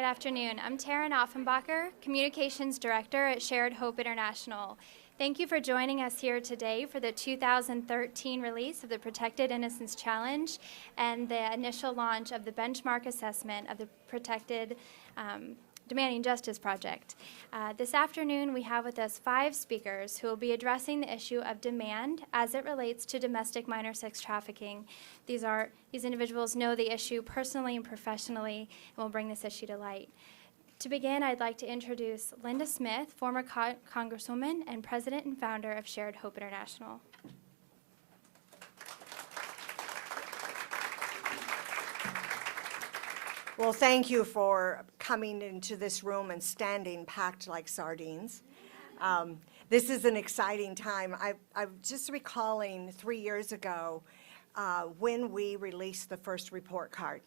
Good afternoon. I'm Taryn Offenbacher, Communications Director at Shared Hope International. Thank you for joining us here today for the 2013 release of the Protected Innocence Challenge and the initial launch of the benchmark assessment of the Protected Demanding Justice Project. This afternoon, we have with us 5 speakers who will be addressing the issue of demand as it relates to domestic minor sex trafficking. These individuals know the issue personally and professionally and will bring this issue to light. To begin, I'd like to introduce Linda Smith, former Congresswoman and President and founder of Shared Hope International. Well, thank you for coming into this room and standing packed like sardines. This is an exciting time. I'm just recalling 3 years ago when we released the first report card.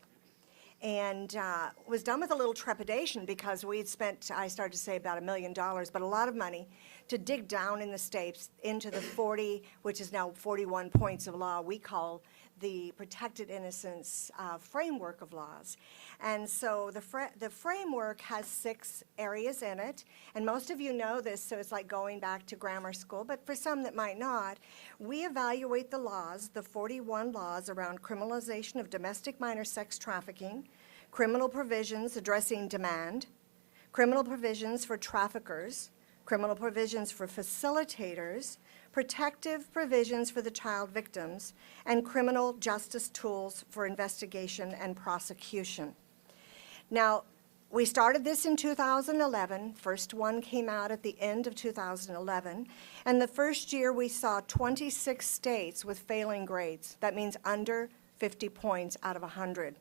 And it was done with a little trepidation because we had spent, I started to say about $1 million, but a lot of money to dig down in the states into the 40, which is now 41 points of law we call the Protected Innocence framework of laws. And so the framework has 6 areas in it, and most of you know this, so it's like going back to grammar school, but for some that might not, we evaluate the laws, the 41 laws around criminalization of domestic minor sex trafficking, criminal provisions addressing demand, criminal provisions for traffickers, criminal provisions for facilitators, protective provisions for the child victims, and criminal justice tools for investigation and prosecution. Now, we started this in 2011. First one came out at the end of 2011. And the first year we saw 26 states with failing grades. That means under 50 points out of 100.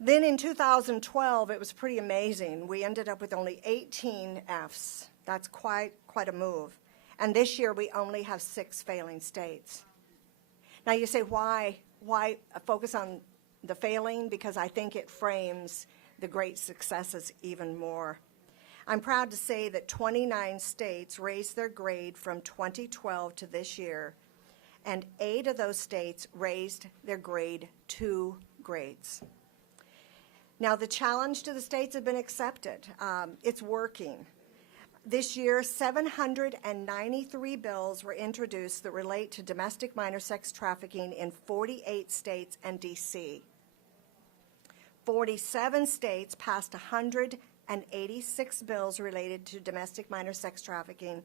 Then in 2012, it was pretty amazing. We ended up with only 18 Fs. That's quite a move. And this year we only have 6 failing states. Now you say, why focus on the failing? Because I think it frames the great successes even more. I'm proud to say that 29 states raised their grade from 2012 to this year, and 8 of those states raised their grade 2 grades. Now the challenge to the states has been accepted. It's working. This year, 793 bills were introduced that relate to domestic minor sex trafficking in 48 states and D.C. 47 states passed 186 bills related to domestic minor sex trafficking,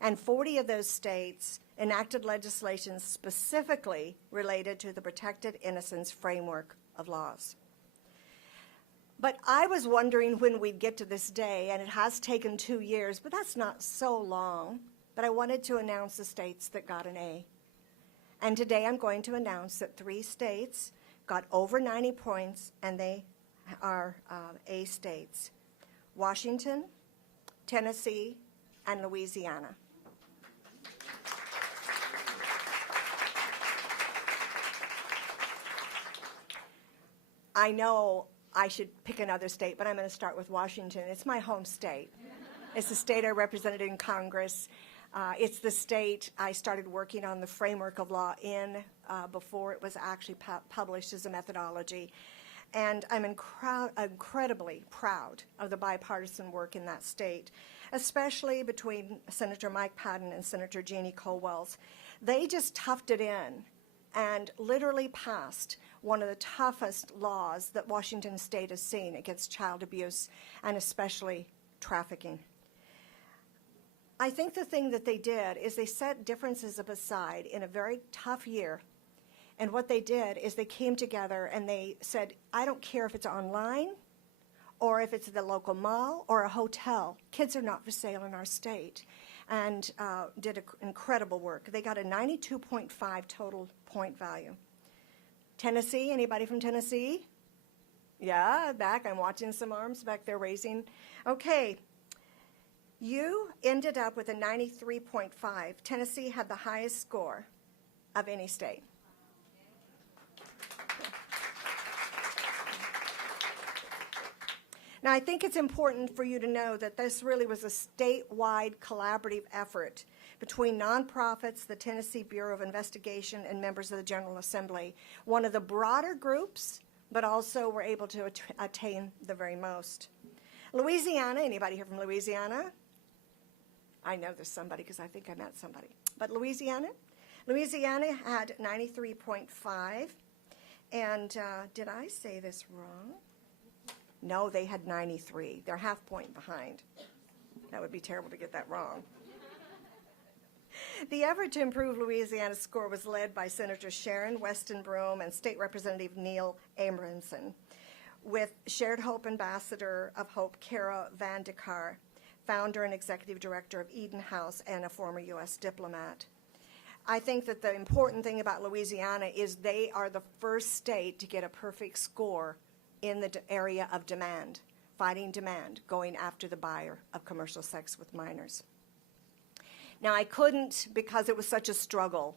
and 40 of those states enacted legislation specifically related to the Protected Innocence framework of laws. But I was wondering when we'd get to this day, and it has taken 2 years, but that's not so long. But I wanted to announce the states that got an A. And today I'm going to announce that 3 states got over 90 points, and they are A states: Washington, Tennessee, and Louisiana. I know I should pick another state, but I'm going to start with Washington. It's my home state. It's the state I represented in Congress. It's the state I started working on the framework of law in before it was actually published as a methodology. And I'm incredibly proud of the bipartisan work in that state, especially between Senator Mike Patton and Senator Jeannie Colwells. They just toughed it in and literally passed one of the toughest laws that Washington State has seen against child abuse and especially trafficking. I think the thing that they did is they set differences aside in a very tough year. And what they did is they came together and they said, I don't care if it's online or if it's at the local mall or a hotel. Kids are not for sale in our state. And did incredible work. They got a 92.5 total point value. Tennessee, anybody from Tennessee? Yeah, back, I'm watching some arms back there raising. Okay, you ended up with a 93.5. Tennessee had the highest score of any state. Now, I think it's important for you to know that this really was a statewide collaborative effort between nonprofits, the Tennessee Bureau of Investigation, and members of the General Assembly. One of the broader groups but also we're able to attain the very most. Louisiana, anybody here from Louisiana? I know there's somebody because I think I met somebody. But Louisiana had 93.5. And did I say this wrong? No, they had 93. They're half point behind. That would be terrible to get that wrong. The effort to improve Louisiana's score was led by Senator Sharon Weston Broome and State Representative Neil Ameronson, with Shared Hope Ambassador of Hope Kara Van de Kar, founder and executive director of Eden House and a former U.S. diplomat. I think that the important thing about Louisiana is they are the first state to get a perfect score in the area of demand, fighting demand, going after the buyer of commercial sex with minors. Now, I couldn't, because it was such a struggle,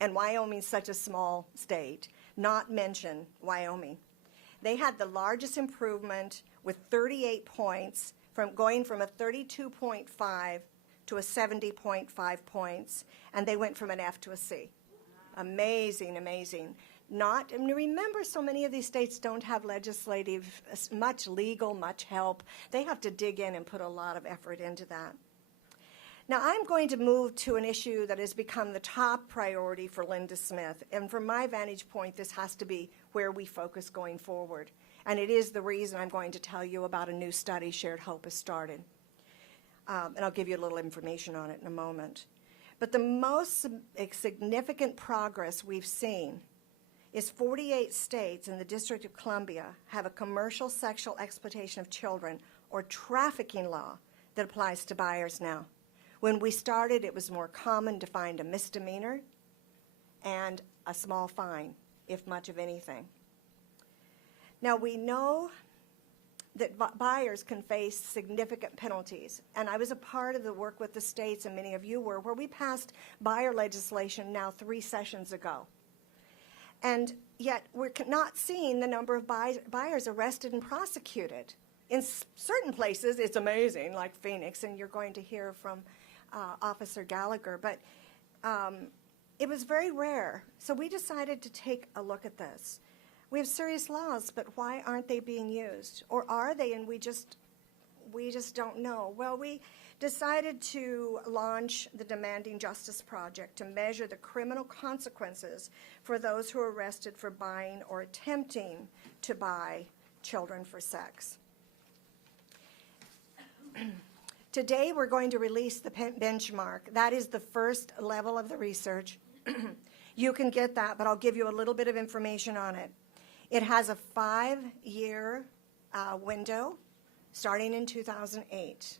and Wyoming's such a small state, not mention Wyoming. They had the largest improvement with 38 points, from going from a 32.5 to a 70.5 points, and they went from an F to a C. Amazing, amazing. And remember, so many of these states don't have legislative, much legal, much help. They have to dig in and put a lot of effort into that. Now, I'm going to move to an issue that has become the top priority for Linda Smith, and from my vantage point, this has to be where we focus going forward. And it is the reason I'm going to tell you about a new study Shared Hope has started. And I'll give you a little information on it in a moment. But the most significant progress we've seen is 48 states in the District of Columbia have a commercial sexual exploitation of children or trafficking law that applies to buyers now. When we started, it was more common to find a misdemeanor and a small fine, if much of anything. Now, we know that buyers can face significant penalties, and I was a part of the work with the states, and many of you were, where we passed buyer legislation now 3 sessions ago. And yet, we're not seeing the number of buyers arrested and prosecuted. In certain places, it's amazing, like Phoenix, and you're going to hear from Officer Gallagher, but it was very rare. So we decided to take a look at this. We have serious laws, but why aren't they being used? Or are they, and we just don't know? Well, we decided to launch the Demanding Justice Project to measure the criminal consequences for those who are arrested for buying or attempting to buy children for sex. Today, we're going to release the benchmark. That is the first level of the research. You can get that, but I'll give you a little bit of information on it. It has a 5-year window starting in 2008.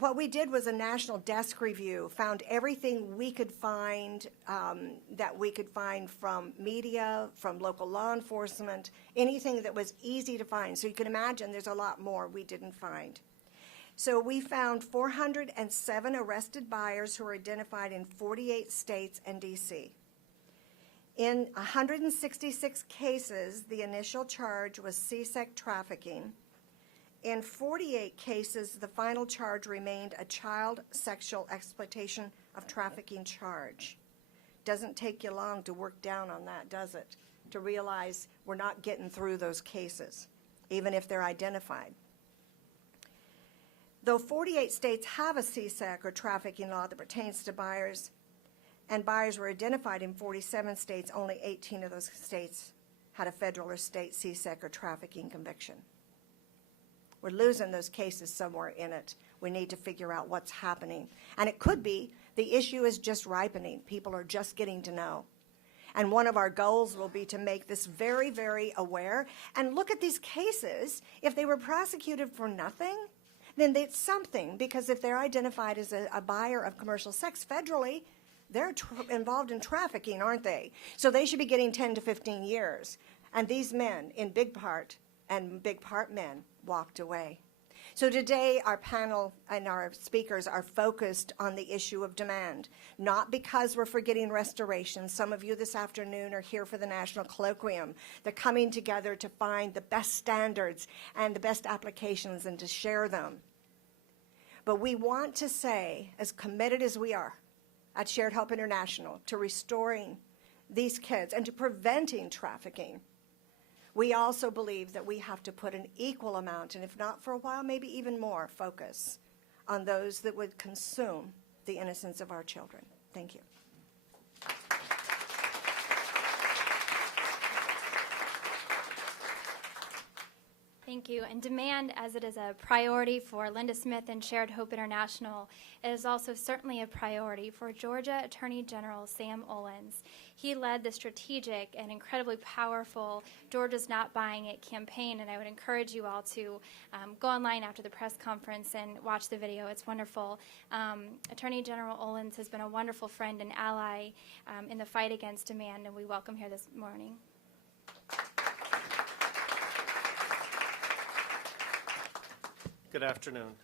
What we did was a national desk review, found everything we could find that we could find from media, from local law enforcement, anything that was easy to find. So you can imagine there's a lot more we didn't find. So we found 407 arrested buyers who were identified in 48 states and D.C. In 166 cases, the initial charge was C-sex trafficking. In 48 cases, the final charge remained a child sexual exploitation of trafficking charge. Doesn't take you long to work down on that, does it? To realize we're not getting through those cases, even if they're identified. Though 48 states have a C-sex or trafficking law that pertains to buyers, and buyers were identified in 47 states, only 18 of those states had a federal or state C-sex or trafficking conviction. We're losing those cases somewhere in it. We need to figure out what's happening. And it could be the issue is just ripening. People are just getting to know. And one of our goals will be to make this very, very aware. And look at these cases. If they were prosecuted for nothing, then it's something. Because if they're identified as a buyer of commercial sex federally, they're involved in trafficking, aren't they? So they should be getting 10 to 15 years. And these men, in big part, and big part men, walked away. So today our panel and our speakers are focused on the issue of demand, not because we're forgetting restoration. Some of you this afternoon are here for the National Colloquium. They're coming together to find the best standards and the best applications and to share them. But we want to say, as committed as we are at Shared Hope International, to restoring these kids and to preventing trafficking. We also believe that we have to put an equal amount, and if not for a while, maybe even more, focus on those that would consume the innocence of our children. Thank you. Thank you. And demand, as it is a priority for Linda Smith and Shared Hope International, it is also certainly a priority for Georgia Attorney General Sam Olens. He led the strategic and incredibly powerful Georgia's Not Buying It campaign, and I would encourage you all to go online after the press conference and watch the video. It's wonderful. Attorney General Olens has been a wonderful friend and ally in the fight against demand, and we welcome here this morning. Good afternoon.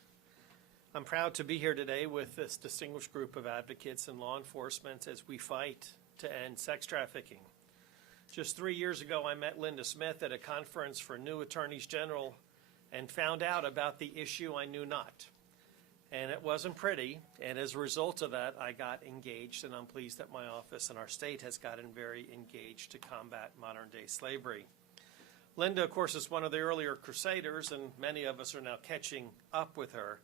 I'm proud to be here today with this distinguished group of advocates and law enforcement as we fight to end sex trafficking. Just 3 years ago, I met Linda Smith at a conference for new attorneys general and found out about the issue I knew not. And it wasn't pretty, and as a result of that, I got engaged, and I'm pleased that my office and our state has gotten very engaged to combat modern-day slavery. Linda, of course, is one of the earlier crusaders, and many of us are now catching up with her.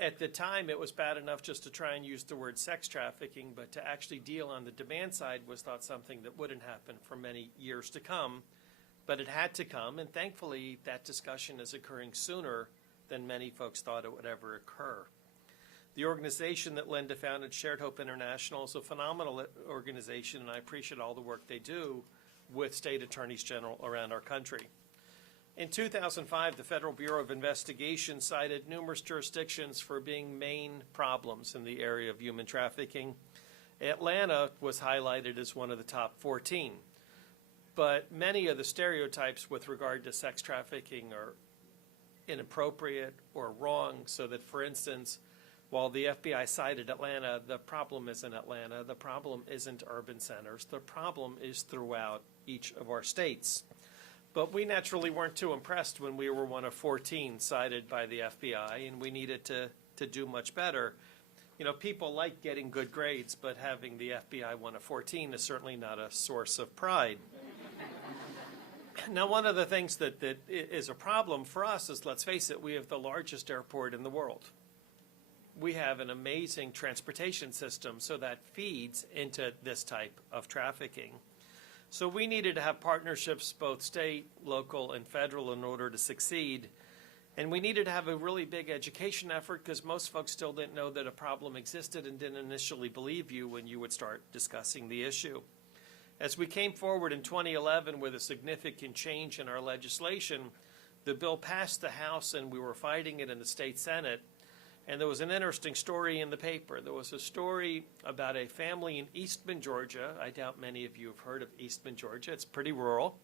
At the time, it was bad enough just to try and use the word sex trafficking, but to actually deal on the demand side was thought something that wouldn't happen for many years to come. But it had to come, and thankfully, that discussion is occurring sooner than many folks thought it would ever occur. The organization that Linda founded, Shared Hope International, is a phenomenal organization, and I appreciate all the work they do with state attorneys general around our country. In 2005, the Federal Bureau of Investigation cited numerous jurisdictions for being main problems in the area of human trafficking. Atlanta was highlighted as one of the top 14. But many of the stereotypes with regard to sex trafficking are inappropriate or wrong, so that, for instance, while the FBI cited Atlanta, the problem isn't Atlanta, the problem isn't urban centers, the problem is throughout each of our states. But we naturally weren't too impressed when we were one of 14 cited by the FBI, and we needed to do much better. You know, people like getting good grades, but having the FBI one of 14 is certainly not a source of pride. Now, one of the things that is a problem for us is, let's face it, we have the largest airport in the world. We have an amazing transportation system, so that feeds into this type of trafficking. So we needed to have partnerships, both state, local, and federal, in order to succeed. And we needed to have a really big education effort, because most folks still didn't know that a problem existed and didn't initially believe you when you would start discussing the issue. As we came forward in 2011 with a significant change in our legislation, the bill passed the House and we were fighting it in the state Senate. And there was an interesting story in the paper. There was a story about a family in Eastman, Georgia. I doubt many of you have heard of Eastman, Georgia. It's pretty rural.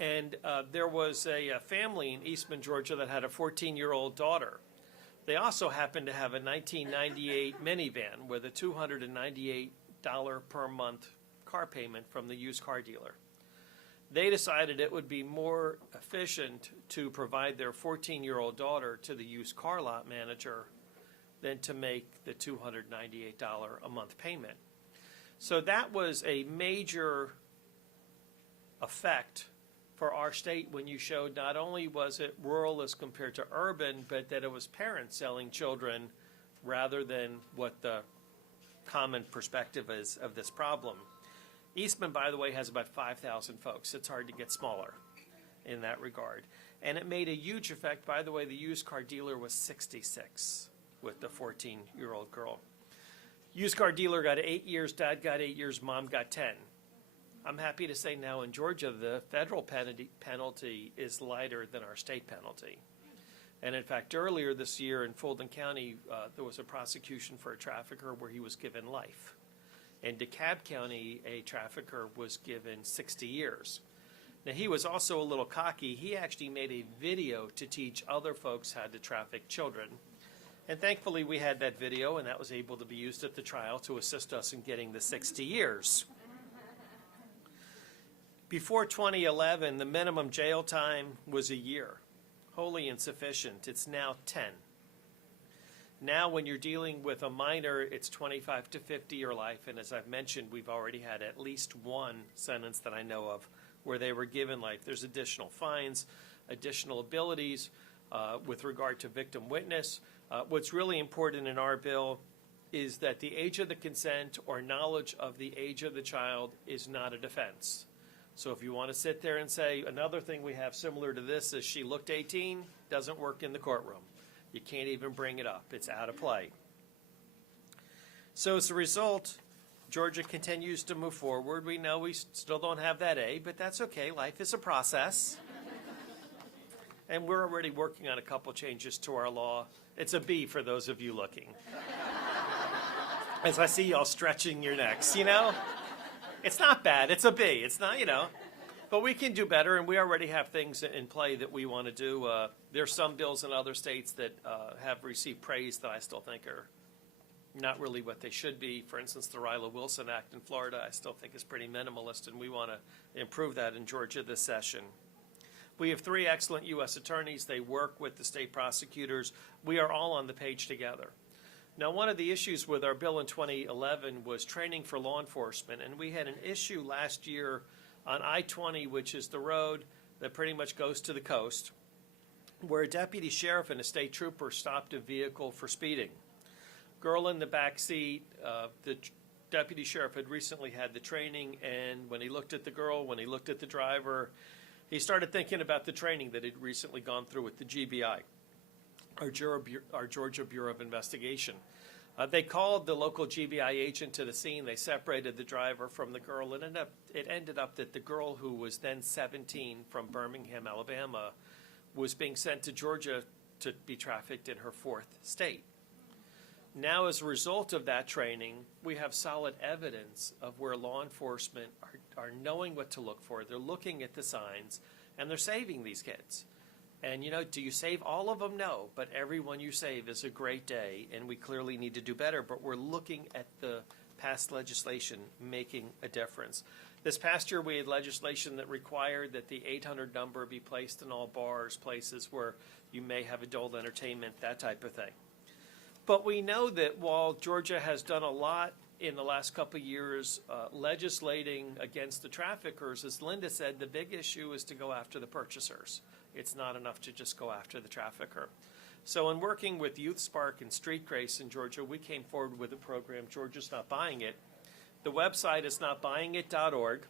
And there was a family in Eastman, Georgia that had a 14-year-old daughter. They also happened to have a 1998 minivan with a $298 per month car payment from the used car dealer. They decided it would be more efficient to provide their 14-year-old daughter to the used car lot manager than to make the $298 a month payment. So that was a major effect for our state when you showed not only was it rural as compared to urban, but that it was parents selling children rather than what the common perspective is of this problem. Eastman, by the way, has about 5,000 folks. It's hard to get smaller in that regard. And it made a huge effect. By the way, the used car dealer was 66 with the 14-year-old girl. Used car dealer got 8 years, dad got 8 years, mom got 10. I'm happy to say now in Georgia, the federal penalty is lighter than our state penalty. And in fact, earlier this year in Fulton County, there was a prosecution for a trafficker where he was given life. In DeKalb County, a trafficker was given 60 years. Now, he was also a little cocky. He actually made a video to teach other folks how to traffic children. And thankfully, we had that video, and that was able to be used at the trial to assist us in getting the 60 years. Before 2011, the minimum jail time was a year. Wholly insufficient. It's now 10. Now, when you're dealing with a minor, it's 25 to 50 year life. And as I've mentioned, we've already had at least one sentence that I know of where they were given life. There's additional fines, additional abilities with regard to victim witness. What's really important in our bill is that the age of the consent or knowledge of the age of the child is not a defense. So if you want to sit there and say, another thing we have similar to this is she looked 18, doesn't work in the courtroom. You can't even bring it up. It's out of play. So as a result, Georgia continues to move forward. We know we still don't have that A, but that's okay. Life is a process. And we're already working on a couple changes to our law. It's a B for those of you looking. As I see y'all stretching your necks, you know? It's not bad. It's a B. It's not, you know. But we can do better, and we already have things in play that we want to do. There's some bills in other states that have received praise that I still think are not really what they should be. For instance, the Ryla-Wilson Act in Florida I still think is pretty minimalist, and we want to improve that in Georgia this session. We have 3 excellent U.S. attorneys. They work with the state prosecutors. We are all on the page together. Now, one of the issues with our bill in 2011 was training for law enforcement, and we had an issue last year on I-20, which is the road that pretty much goes to the coast, where a deputy sheriff and a state trooper stopped a vehicle for speeding. Girl in the back seat, the deputy sheriff had recently had the training, and when he looked at the girl, when he looked at the driver, he started thinking about the training that he'd recently gone through with the GBI, our Georgia Bureau of Investigation. They called the local GBI agent to the scene. They separated the driver from the girl. It ended up that the girl, who was then 17 from Birmingham, Alabama, was being sent to Georgia to be trafficked in her 4th state. Now, as a result of that training, we have solid evidence of where law enforcement are knowing what to look for. They're looking at the signs, and they're saving these kids. And, you know, do you save all of them? No, but every one you save is a great day, and we clearly need to do better. But we're looking at the past legislation making a difference. This past year, we had legislation that required that the 800 number be placed in all bars, places where you may have adult entertainment, that type of thing. But we know that while Georgia has done a lot in the last couple of years legislating against the traffickers, as Linda said, the big issue is to go after the purchasers. It's not enough to just go after the trafficker. So in working with Youth Spark and Street Grace in Georgia, we came forward with a program, Georgia's Not Buying It. The website is notbuyingit.org.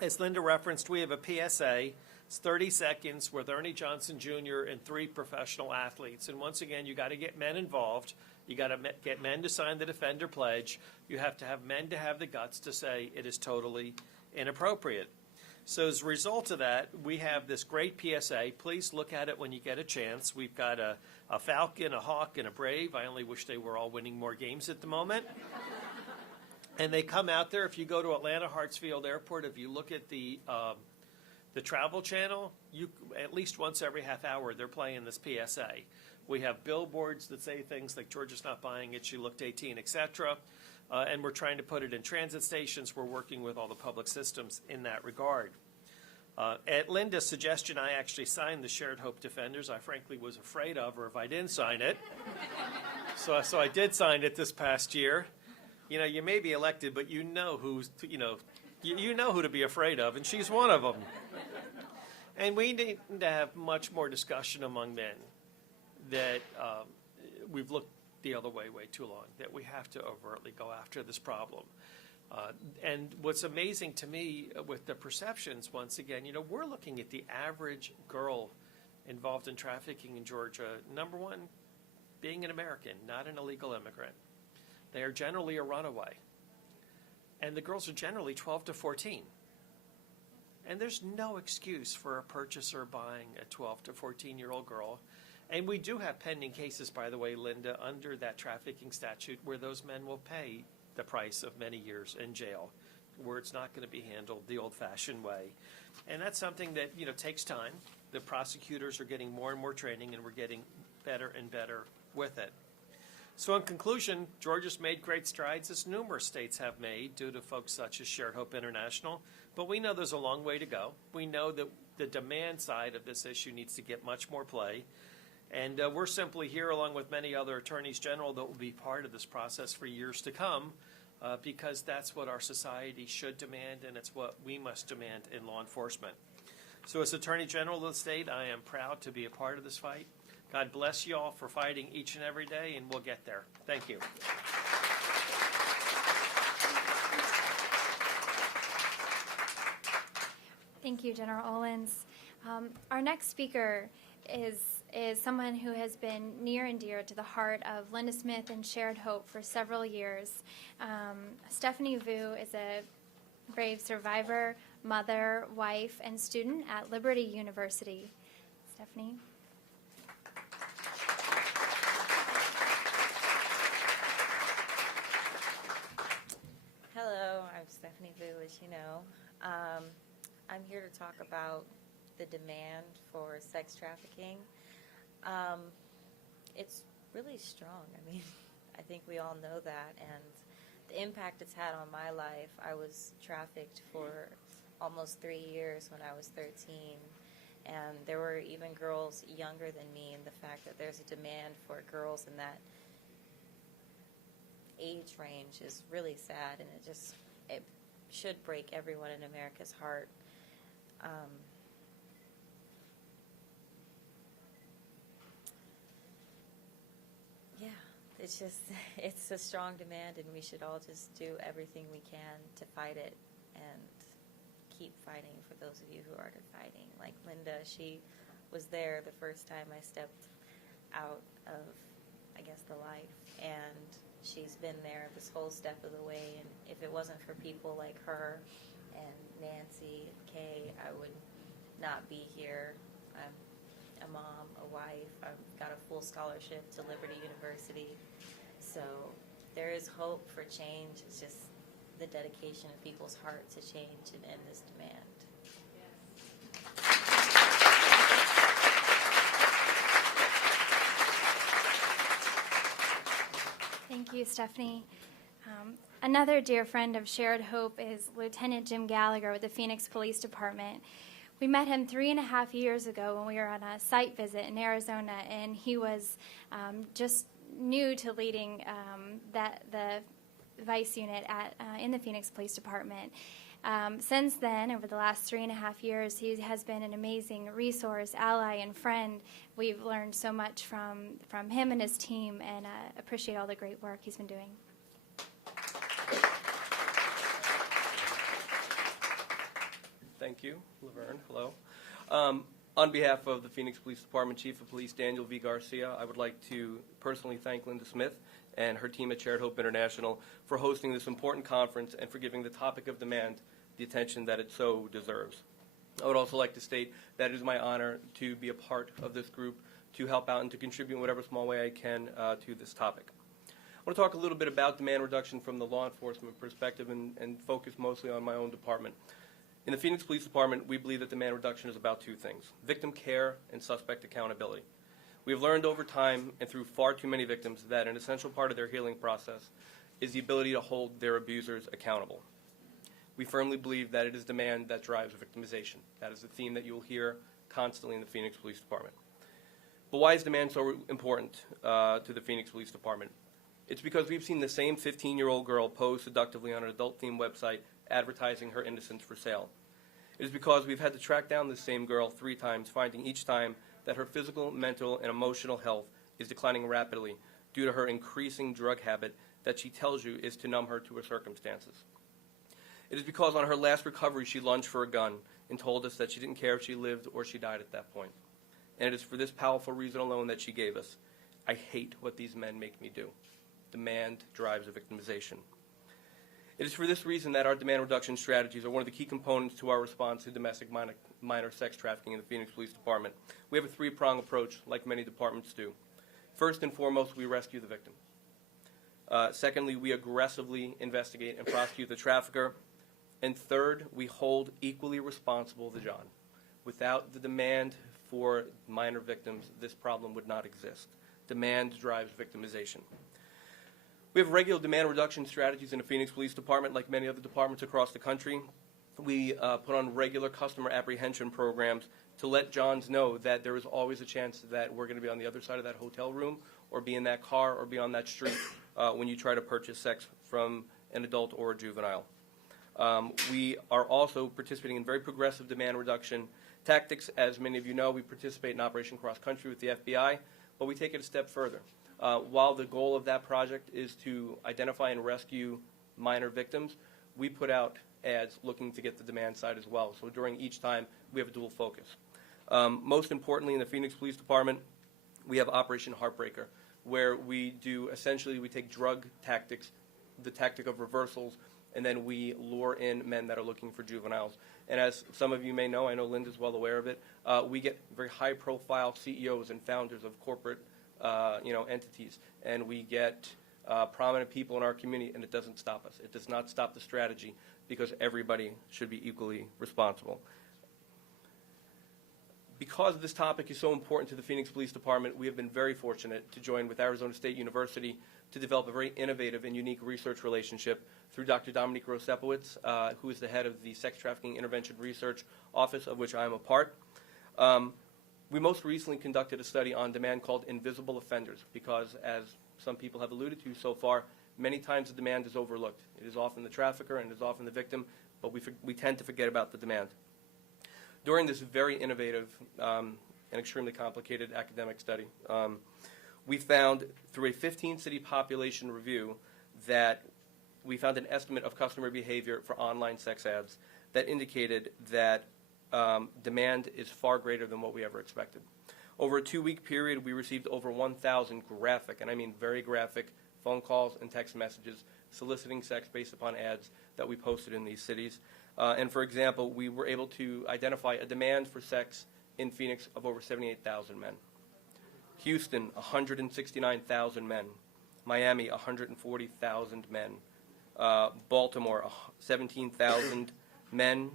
As Linda referenced, we have a PSA. It's 30 seconds with Ernie Johnson Jr. and 3 professional athletes. And once again, you got to get men involved. You got to get men to sign the Defender Pledge. You have to have men to have the guts to say it is totally inappropriate. So as a result of that, we have this great PSA. Please look at it when you get a chance. We've got a Falcon, a Hawk, and a Brave. I only wish they were all winning more games at the moment. And they come out there. If you go to Atlanta Hartsfield Airport, if you look at the Travel Channel, at least once every half hour, they're playing this PSA. We have billboards that say things like Georgia's not buying it, she looked 18, etc. And we're trying to put it in transit stations. We're working with all the public systems in that regard. At Linda's suggestion, I actually signed the Shared Hope Defenders. I frankly was afraid of her if I didn't sign it. So I did sign it this past year. You know, you may be elected, but you know who's, you know who to be afraid of, and she's one of them. And we need to have much more discussion among men that we've looked the other way too long, that we have to overtly go after this problem. And what's amazing to me with the perceptions, once again, we're looking at the average girl involved in trafficking in Georgia. Number one, being an American, not an illegal immigrant. They are generally a runaway. And the girls are generally 12 to 14. And there's no excuse for a purchaser buying a 12 to 14-year-old girl. And we do have pending cases, by the way, Linda, under that trafficking statute where those men will pay the price of many years in jail, where it's not going to be handled the old-fashioned way. And that's something that, takes time. The prosecutors are getting more and more training, and we're getting better and better with it. So in conclusion, Georgia's made great strides, as numerous states have made, due to folks such as Shared Hope International. But we know there's a long way to go. We know that the demand side of this issue needs to get much more play. And we're simply here, along with many other attorneys general that will be part of this process for years to come, because that's what our society should demand, and it's what we must demand in law enforcement. So as Attorney General of the state, I am proud to be a part of this fight. God bless you all for fighting each and every day, and we'll get there. Thank you. Thank you, General Olens. Our next speaker is someone who has been near and dear to the heart of Linda Smith and Shared Hope for several years. Stephanie Vu is a brave survivor, mother, wife, and student at Liberty University. Stephanie. Hello, I'm Stephanie Vu, as you know. I'm here to talk about the demand for sex trafficking. It's really strong. I mean, I think we all know that, and the impact it's had on my life. I was trafficked for almost 3 years when I was 13, and there were even girls younger than me, and the fact that there's a demand for girls in that age range is really sad, and it should break everyone in America's heart. It's a strong demand, and we should all just do everything we can to fight it and keep fighting for those of you who are fighting. Like Linda, she was there the first time I stepped out of, I guess, the life, and she's been there this whole step of the way, and if it wasn't for people like her and Nancy and Kay, I would not be here. I'm a mom, a wife. I've got a full scholarship to Liberty University. So there is hope for change. It's just the dedication of people's heart to change and end this demand. Thank you, Stephanie. Another dear friend of Shared Hope is Lieutenant Jim Gallagher with the Phoenix Police Department. We met him 3.5 years ago when we were on a site visit in Arizona, and he was just new to leading the vice unit in the Phoenix Police Department. Since then, over the last 3.5 years, he has been an amazing resource, ally, and friend. We've learned so much from him and his team, and appreciate all the great work he's been doing. Thank you, Laverne. Hello. On behalf of the Phoenix Police Department Chief of Police Daniel V. Garcia, I would like to personally thank Linda Smith and her team at Shared Hope International for hosting this important conference and for giving the topic of demand the attention that it so deserves. I would also like to state that it is my honor to be a part of this group, to help out and to contribute in whatever small way I can to this topic. I want to talk a little bit about demand reduction from the law enforcement perspective and focus mostly on my own department. In the Phoenix Police Department, we believe that demand reduction is about two things: victim care and suspect accountability. We have learned over time and through far too many victims that an essential part of their healing process is the ability to hold their abusers accountable. We firmly believe that it is demand that drives victimization. That is the theme that you will hear constantly in the Phoenix Police Department. But why is demand so important to the Phoenix Police Department? It's because we've seen the same 15-year-old girl pose seductively on an adult-themed website advertising her innocence for sale. It is because we've had to track down this same girl 3 times, finding each time that her physical, mental, and emotional health is declining rapidly due to her increasing drug habit that she tells you is to numb her to her circumstances. It is because on her last recovery she lunged for a gun and told us that she didn't care if she lived or she died at that point. And it is for this powerful reason alone that she gave us: I hate what these men make me do. Demand drives a victimization. It is for this reason that our demand reduction strategies are one of the key components to our response to domestic minor sex trafficking in the Phoenix Police Department. We have a 3-pronged approach, like many departments do. First and foremost, we rescue the victim. Secondly, we aggressively investigate and prosecute the trafficker. And third, we hold equally responsible the John. Without the demand for minor victims, this problem would not exist. Demand drives victimization. We have regular demand reduction strategies in the Phoenix Police Department, like many other departments across the country. We put on regular customer apprehension programs to let Johns know that there is always a chance that we're going to be on the other side of that hotel room or be in that car or be on that street when you try to purchase sex from an adult or a juvenile. We are also participating in very progressive demand reduction tactics. As many of you know, we participate in Operation Cross Country with the FBI, but we take it a step further. While the goal of that project is to identify and rescue minor victims, we put out ads looking to get the demand side as well. So during each time, we have a dual focus. Most importantly, in the Phoenix Police Department, we have Operation Heartbreaker, where we do essentially, we take drug tactics, the tactic of reversals, and then we lure in men that are looking for juveniles. And as some of you may know, I know Linda's well aware of it, we get very high-profile CEOs and founders of corporate entities, and we get prominent people in our community, and it doesn't stop us. It does not stop the strategy, because everybody should be equally responsible. Because this topic is so important to the Phoenix Police Department, we have been very fortunate to join with Arizona State University to develop a very innovative and unique research relationship through Dr. Dominique Rosepowitz, who is the head of the Sex Trafficking Intervention Research Office, of which I am a part. We most recently conducted a study on demand called Invisible Offenders, because as some people have alluded to so far, many times the demand is overlooked. It is often the trafficker and it is often the victim, but we tend to forget about the demand. During this very innovative and extremely complicated academic study, we found through a 15-city population review that we found an estimate of customer behavior for online sex ads that indicated that demand is far greater than what we ever expected. Over a 2-week period, we received over 1,000 graphic, and I mean very graphic, phone calls and text messages soliciting sex based upon ads that we posted in these cities. And for example, we were able to identify a demand for sex in Phoenix of over 78,000 men. Houston, 169,000 men. Miami, 140,000 men. Baltimore, 17,000 men.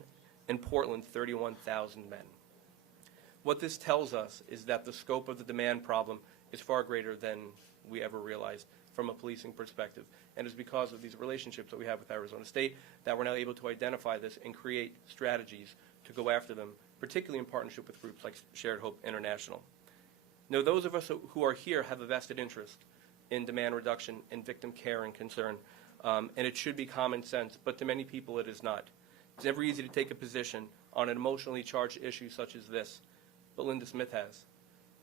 And Portland, 31,000 men. What this tells us is that the scope of the demand problem is far greater than we ever realized from a policing perspective. And it's because of these relationships that we have with Arizona State that we're now able to identify this and create strategies to go after them, particularly in partnership with groups like Shared Hope International. Now, those of us who are here have a vested interest in demand reduction and victim care and concern, and it should be common sense, but to many people it is not. It's never easy to take a position on an emotionally charged issue such as this, but Linda Smith has,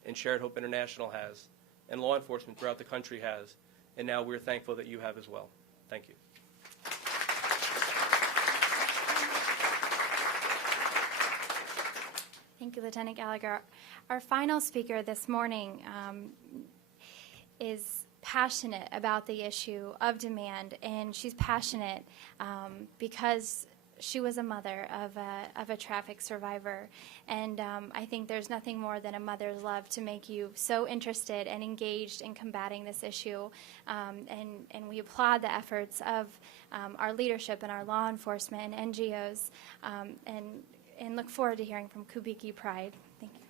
and Shared Hope International has, and law enforcement throughout the country has, and now we're thankful that you have as well. Thank you. Thank you, Lieutenant Gallagher. Our final speaker this morning is passionate about the issue of demand, and she's passionate because she was a mother of a traffic survivor, and I think there's nothing more than a mother's love to make you so interested and engaged in combating this issue, and we applaud the efforts of our leadership and our law enforcement and NGOs, and look forward to hearing from Kubiki Pride. Thank you.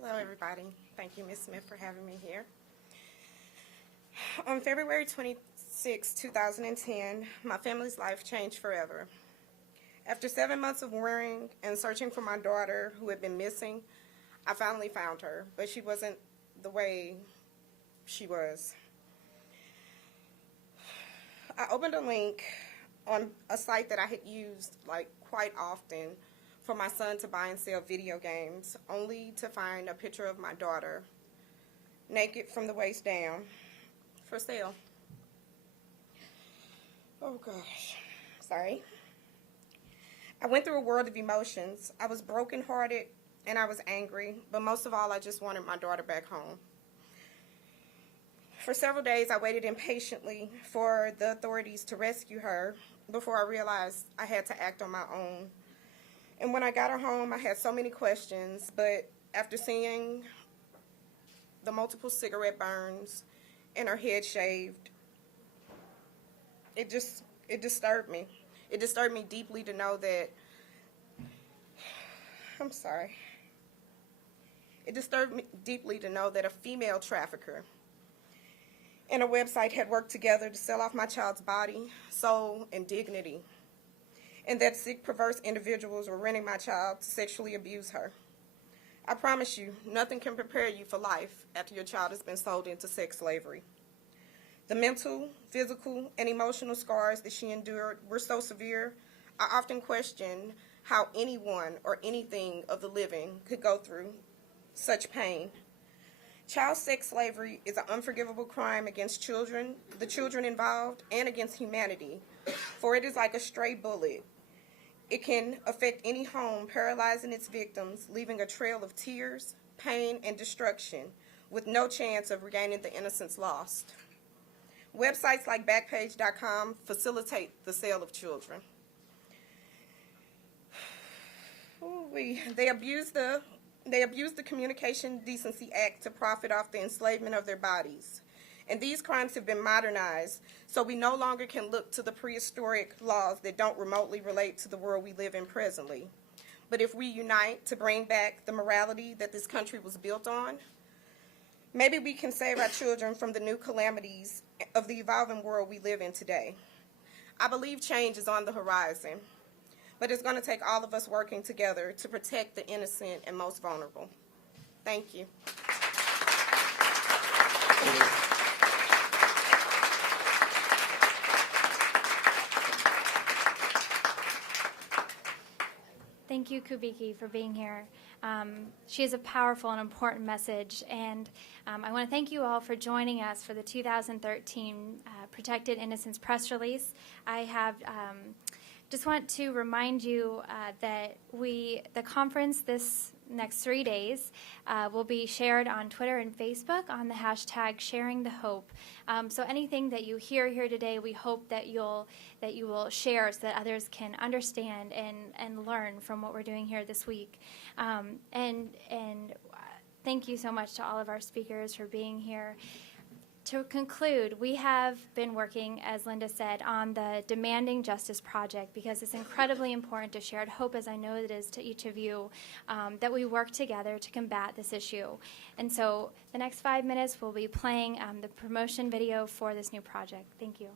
Hello, everybody. Thank you, Ms. Smith, for having me here. On February 26, 2010, my family's life changed forever. After 7 months of worrying and searching for my daughter who had been missing, I finally found her, but she wasn't the way she was. I opened a link on a site that I had used quite often for my son to buy and sell video games, only to find a picture of my daughter, naked from the waist down, for sale. Oh gosh, sorry. I went through a world of emotions. I was brokenhearted and I was angry, but most of all, I just wanted my daughter back home. For several days, I waited impatiently for the authorities to rescue her before I realized I had to act on my own. And when I got her home, I had so many questions, but after seeing the multiple cigarette burns and her head shaved, it disturbed me. It disturbed me deeply to know that, I'm sorry. It disturbed me deeply to know that a female trafficker and a website had worked together to sell off my child's body, soul, and dignity, and that sick, perverse individuals were renting my child to sexually abuse her. I promise you, nothing can prepare you for life after your child has been sold into sex slavery. The mental, physical, and emotional scars that she endured were so severe, I often question how anyone or anything of the living could go through such pain. Child sex slavery is an unforgivable crime against children, the children involved, and against humanity, for it is like a stray bullet. It can affect any home, paralyzing its victims, leaving a trail of tears, pain, and destruction, with no chance of regaining the innocence lost. Websites like Backpage.com facilitate the sale of children. They abuse the Communication Decency Act to profit off the enslavement of their bodies. And these crimes have been modernized, so we no longer can look to the prehistoric laws that don't remotely relate to the world we live in presently. But if we unite to bring back the morality that this country was built on, maybe we can save our children from the new calamities of the evolving world we live in today. I believe change is on the horizon, but it's going to take all of us working together to protect the innocent and most vulnerable. Thank you. Thank you, Kubiki, for being here. She has a powerful and important message, and I want to thank you all for joining us for the 2013 Protected Innocence press release. I have just want to remind you that the conference this next 3 days will be shared on Twitter and Facebook on the hashtag Sharing the Hope. So anything that you hear here today, we hope that you will share so that others can understand and learn from what we're doing here this week. And thank you so much to all of our speakers for being here. To conclude, we have been working, as Linda said, on the Demanding Justice Project because it's incredibly important to Shared Hope, as I know it is to each of you, that we work together to combat this issue. And so the next 5 minutes we'll be playing the promotion video for this new project. Thank you.